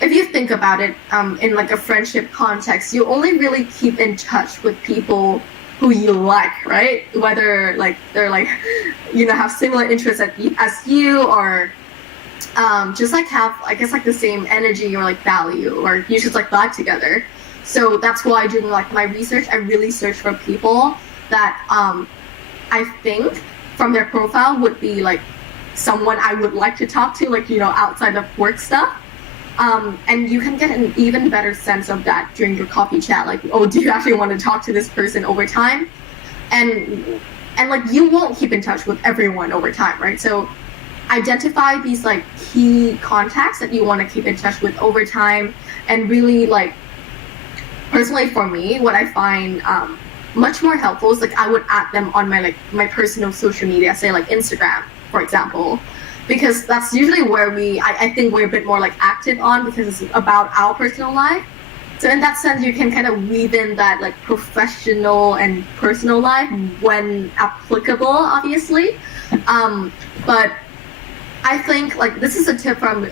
if you think about it, in like a friendship context, you only really keep in touch with people who you like, right? Whether like they're like, you know, have similar interests as you, or just like have, I guess, like the same energy or like value, or you just like vibe together. So that's why doing like my research, I really search for people that I think from their profile would be like someone I would like to talk to, like, you know, outside of work stuff. And you can get an even better sense of that during your coffee chat. Like, oh, do you actually want to talk to this person over time? And like you won't keep in touch with everyone over time, right? So identify these like key contacts that you want to keep in touch with over time, and really like, personally for me, what I find much more helpful is like I would add them on my personal social media, say like Instagram, for example, because that's usually where I think we're a bit more like active on, because it's about our personal life. So in that sense, you can kind of weave in that like professional and personal life when applicable, obviously. But I think like this is a tip from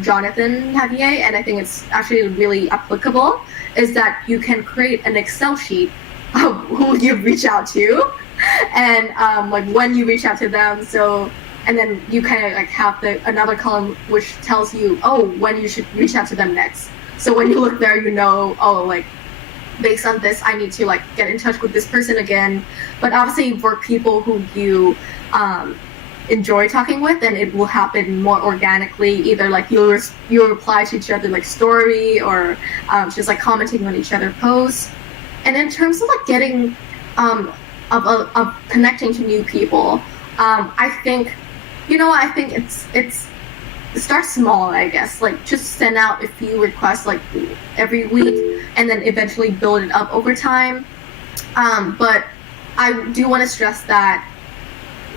Jonathan Javier, and I think it's actually really applicable, is that you can create an Excel sheet of who you reach out to, and like when you reach out to them. So, and then you kind of like have another column which tells you, oh, when you should reach out to them next. So when you look there, you know, oh, like based on this, I need to like get in touch with this person again. But obviously for people who you enjoy talking with, then it will happen more organically. Either like you'll reply to each other like story, or just like commenting on each other posts. And in terms of like getting of connecting to new people, I think, you know, I think it's start small, I guess. Like just send out a few requests like every week, and then eventually build it up over time. But I do want to stress that,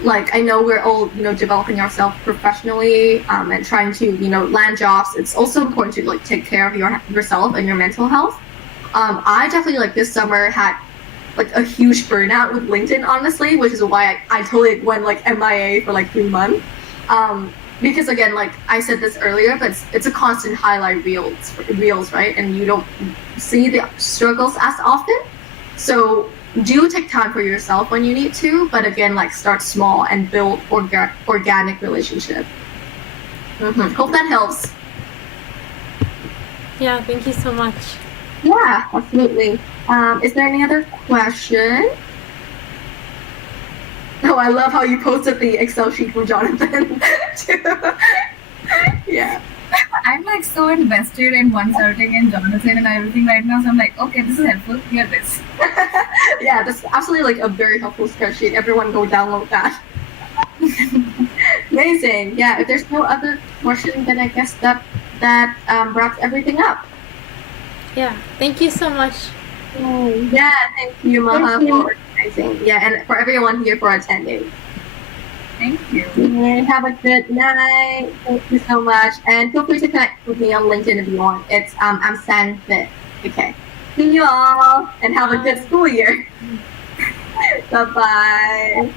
like, I know we're all, you know, developing ourselves professionally, and trying to, you know, land jobs. It's also important to like take care of yourself and your mental health. I definitely like this summer had like a huge burnout with LinkedIn, honestly, which is why I totally went like MIA for like 3 months. Because again, like I said this earlier, but it's a constant highlight reels, right? And you don't see the struggles as often. So do take time for yourself when you need to, but again, like start small and build organic relationship. Hope that helps. Yeah, thank you so much. Yeah, absolutely. Is there any other question? Oh, I love how you posted the Excel sheet from Jonathan too. Yeah. I'm like so invested in consulting and Jonathan and everything right now. So I'm like, okay, this is helpful. Here this. Yeah, that's absolutely like a very helpful spreadsheet. Everyone go download that. Amazing. Yeah, if there's no other question, then I guess that wraps everything up. Yeah, thank you so much. Yeah, thank you, Maha, for organizing. Yeah, and for everyone here for attending. Thank you. Have a good night. Thank you so much. And feel free to connect with me on LinkedIn if you want. It's I'm Sang Fit. Okay. See you all, and have a good school year. Bye bye.